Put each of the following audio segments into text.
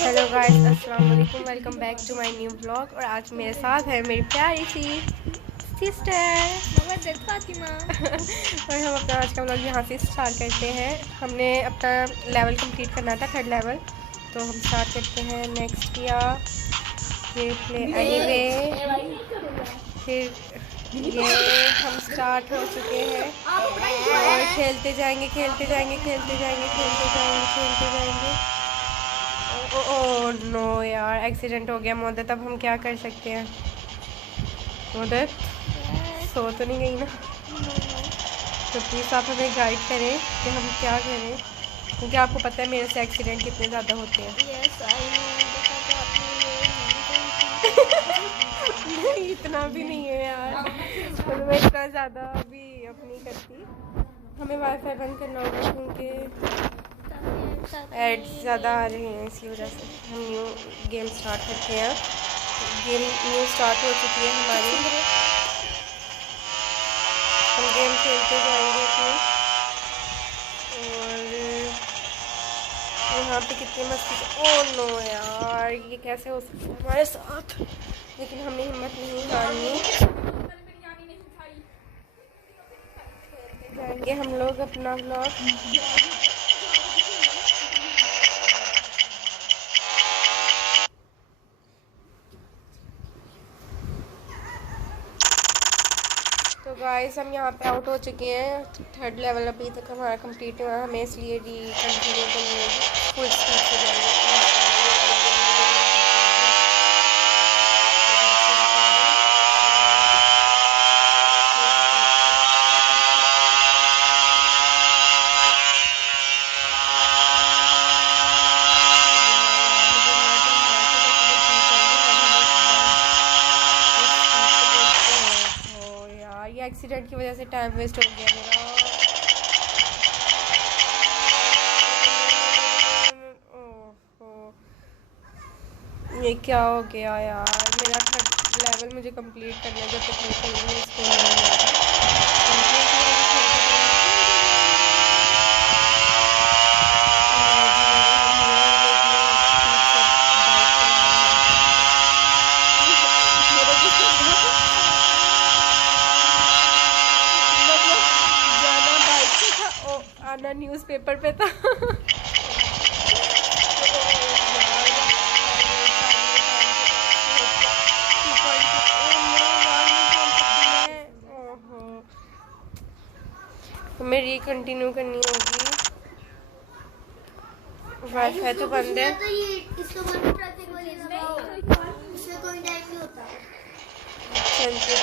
Hello guys, अस्सलाम वालेकुम। Welcome back to my new vlog. और आज मेरे साथ है मेरी प्यारी सी सिस्टर फातिमा। और हम अपना आज का व्लॉग यहाँ से स्टार्ट करते हैं। हमने अपना लेवल कंप्लीट करना था, 3rd लेवल, तो हम स्टार्ट करते हैं। नेक्स्ट किया, फिर प्ले एनीवे, फिर ये हम स्टार्ट हो चुके हैं और खेलते जाएंगे खेलते जाएंगे खेलते जाएंगे खेलते जाएंगे खेलते जाएंगे। ओ नो यार, एक्सीडेंट हो गया मोदत। अब हम क्या कर सकते हैं? मोदत सो तो नहीं गई ना? तो प्लीज़ आप हमें गाइड करें कि हम क्या करें, क्योंकि आपको पता है मेरे से एक्सीडेंट कितने ज़्यादा होते हैं। यस आई नो, जैसा कि आपने ये नहीं कही थी। नहीं, इतना भी नहीं है यार, मतलब मैं इतना ज़्यादा अभी नहीं करती। हमें वाईफाई बंद करना होगा क्योंकि एड्स ज़्यादा आ रहे हैं, इसी वजह से हम न्यू गेम स्टार्ट करते हैं। गेम न्यू स्टार्ट हो चुकी है हमारी। हम गेम खेलते जाएंगे अपनी। और यहाँ पे कितनी मस्ती। ओह नो यार, ये कैसे हो सकता है हमारे साथ? लेकिन हमें हिम्मत नहीं हारनी, जाएंगे हम लोग अपना व्लॉग। तो गाइस, हम यहाँ पे आउट हो चुके हैं। 3rd लेवल अभी तक हमारा कंप्लीट हुआ, हमें इसलिए री कंटिन्यू करनी होगी। फुल स्पीड से जाएंगे। एक्सीडेंट की वजह से टाइम वेस्ट हो गया मेरा। ओहो, ये क्या हो गया यार? मेरा 3rd लेवल मुझे कंप्लीट करना है, जब तक नहीं करूँगी इसको आना न्यूज़पेपर पे था। हमें री कंटिन्यू करनी होगी। वाईफाई तो बंद है। चलते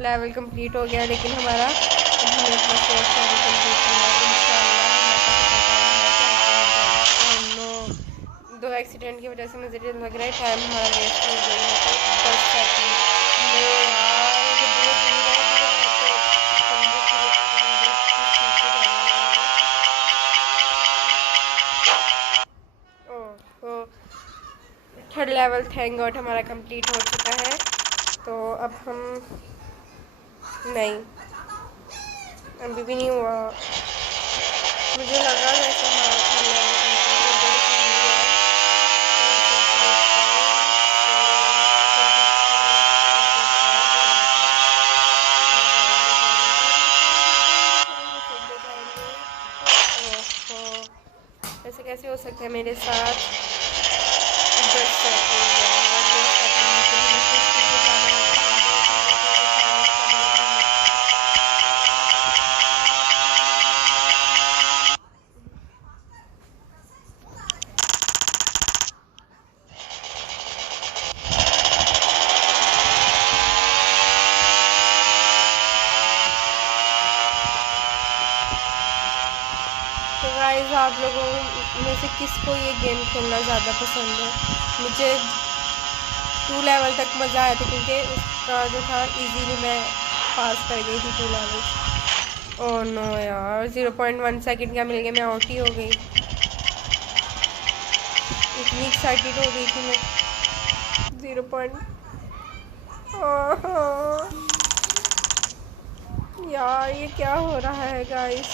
लेवल कंप्लीट हो गया, लेकिन हमारा हमें अपना 4th लेवल कंप्लीट करना है इंशाल्लाह। 2 एक्सीडेंट की वजह से मुझे लग रहा है टाइम हमारा वेस्ट हो गया है। तो 10 सेकंड। नो यार, ये बहुत दूर है। ओह, 3rd लेवल थैंक गॉड हमारा कंप्लीट हो चुका है। तो अब हम नहीं, अभी भी नहीं हुआ। मुझे लगा जैसे हमारा 3rd लेवल ऐसे कैसे हो सकता है मेरे साथ? 10 सेकंड यार, 10 सेकंड तो गाइस, आप लोगों में से किसको ये गेम खेलना ज़्यादा पसंद है। मुझे 2 लेवल तक मज़ा आया था क्योंकि उसका जो था इजीली मैं पास कर गई थी 2 लेवल। ओह नो यार, 0.1 सेकंड का मिल गया, मैं आउट ही हो गई। इतनी एक्साइटेड हो गई थी मैं। 0 पॉइंट यार ये क्या हो रहा है गाइस।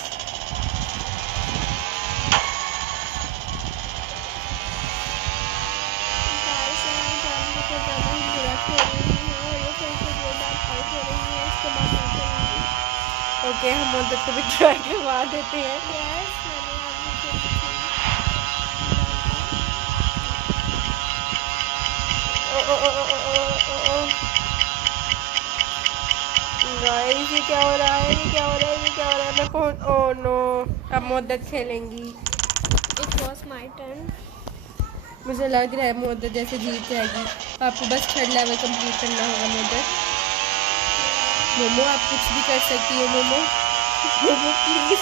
ओके, हम उधर को भी ट्राई करवा देते हैं। गाइस ये क्या हो रहा है, ये क्या हो रहा है, ये क्या हो रहा है। मैं पहुंच, ओह नो, अब मदद खेलेंगी। It was my turn. मुझे लग रहा है मदद जैसे जीत जाएगी। आपको बस 3rd लेवल कंप्लीट करना होगा मदद। मोमो आप कुछ भी कर सकती हो momo. Momo please,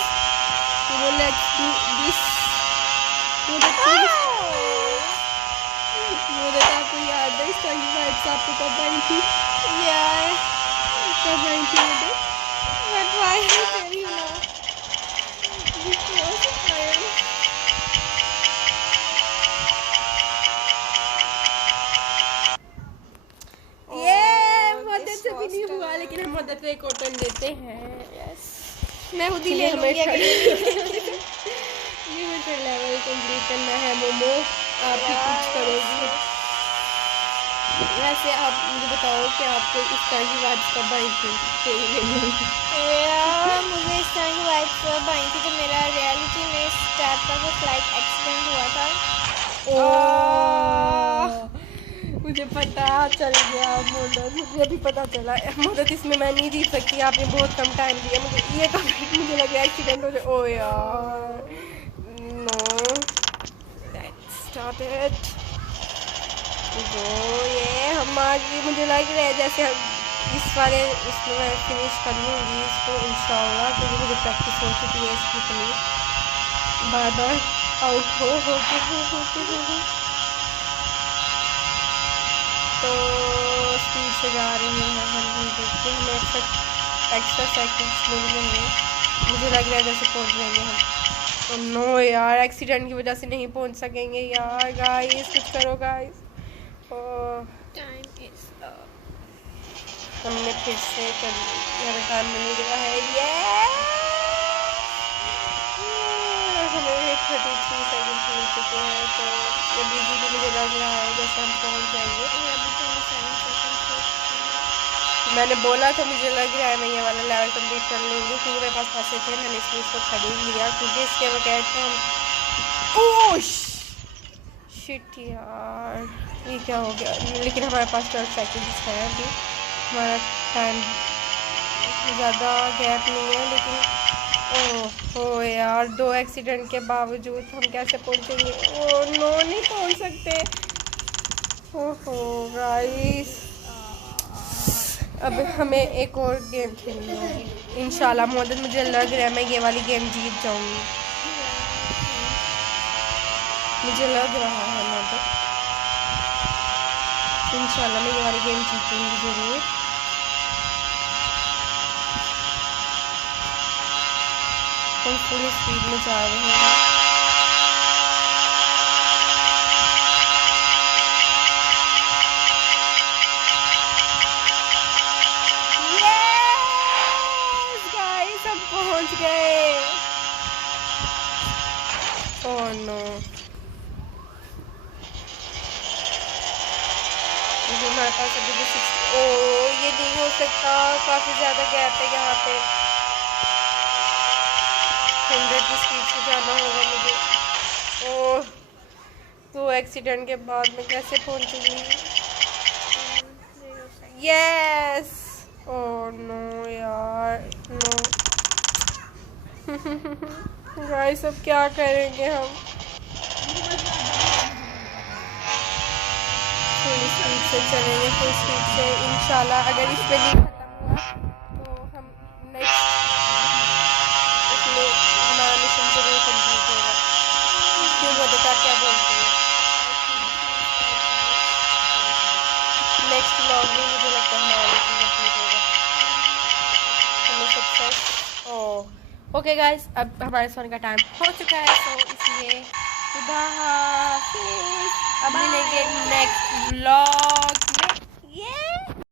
momo let's do this. मदद आपको याद है इसका ही वाइब्स आपको कब आई थी? Yeah, कब आई थी मदद? but why I tell you now? Because I am. ये मदद से भी नहीं हुआ, लेकिन हम मदद को एक और टर्न देते हैं। Yes. मैं खुद ही ले हमें लूँगी अगर ये ये मुझे लेवल कंप्लीट करना है। मोमो आप ही कुछ करोगी। वैसे आप मुझे बताओ कि आपको इस तरह की बात कब आई थी? मुझे इस तरह की वाइब्स कब आई थी जब मेरा रियलिटी में स्टैप का कुछ लाइक एक्सीडेंट हुआ था। मुझे पता चल गया मदद, मुझे अभी पता चला मदद इसमें मैं नहीं जीत सकती। आपने बहुत कम टाइम दिया मुझे। ये कभी मुझे लग रहा है एक्सीडेंट हो जाए। ओ यार नो, लेट्स स्टार्ट इट। ये हम आज, मुझे लग रहा है जैसे हम इस वाले इसमें मैं फिनिश कर लूँगी इसको इंशाल्लाह, क्योंकि मुझे प्रैक्टिस हो चुकी है इसकी इतनी बार बार आउट हो। तो स्पीड से जा रही हैं हम, देखते हैं हमें एक्स्ट्रा सेकंड्स मिल रहे हैं। मुझे लग रहा है जैसे पहुंच जाएंगे हम। तो नो यार, एक्सीडेंट की वजह से नहीं पहुंच सकेंगे यार। गाइस कुछ करो गाइस। Time is up. हमने फिर से कर हमें टाइम मिल गया है। ये हमें 33 सेकंड मिल चुके हैं। तो ये बिजी भी मुझे लग रहा है जैसे हम पहुंच जाएंगे। मैंने बोला था मुझे लग रहा है मैं ये वाला लेवल कंप्लीट कर लूँगी, क्योंकि मेरे पास पैसे थे, मैंने इसलिए इसको खरीद लिया क्योंकि इसके बगैर तो हम ओह शिट यार ये क्या हो गया। लेकिन हमारे पास 12 सेकंड्स है अभी, हमारा टाइम ज़्यादा गैप नहीं है। लेकिन ओह यार 2 एक्सीडेंट के बावजूद हम कैसे पहुँचेंगे? ओह नो, नहीं पहुँच सकते। ओहो गाइस, अब हमें एक और गेम खेलनी होगी इंशाल्लाह। मदद मुझे लग रहा है मैं ये वाली गेम जीत जाऊंगी, मुझे लग रहा है मदद इंशाल्लाह मैं ये वाली गेम जीतूंगी ज़रूर। हम फुल स्पीड में जा रहे हैं। पहुंच गए। ओह नो, हमारे पास अभी भी 60। ओह ये नहीं हो सकता, काफ़ी ज़्यादा गैप है यहाँ पे। 100 की स्पीड से जाना होगा मुझे। ओह 2 एक्सीडेंट के बाद मैं कैसे पहुँचूँगी? यस। ओह नो यार नो। गाइस अब क्या करेंगे हम? फुल स्पीड से चलेंगे, फुल स्पीड से इंशाल्लाह। अगर इस पे नहीं खत्म हुआ तो हम नेक्स्ट इसमें हमारा मिशन जरूर कंप्लीट होगा। फिर मदद नेक्स्ट व्लॉग में मुझे लगता है हमारा मिशन कंप्लीट होगा, हमें सक्सेस। ओके गाइस, अब हमारे सोने का टाइम हो चुका है, तो इसलिए खुदा हाफिज़। अब मिलेंगे नेक्स्ट व्लॉग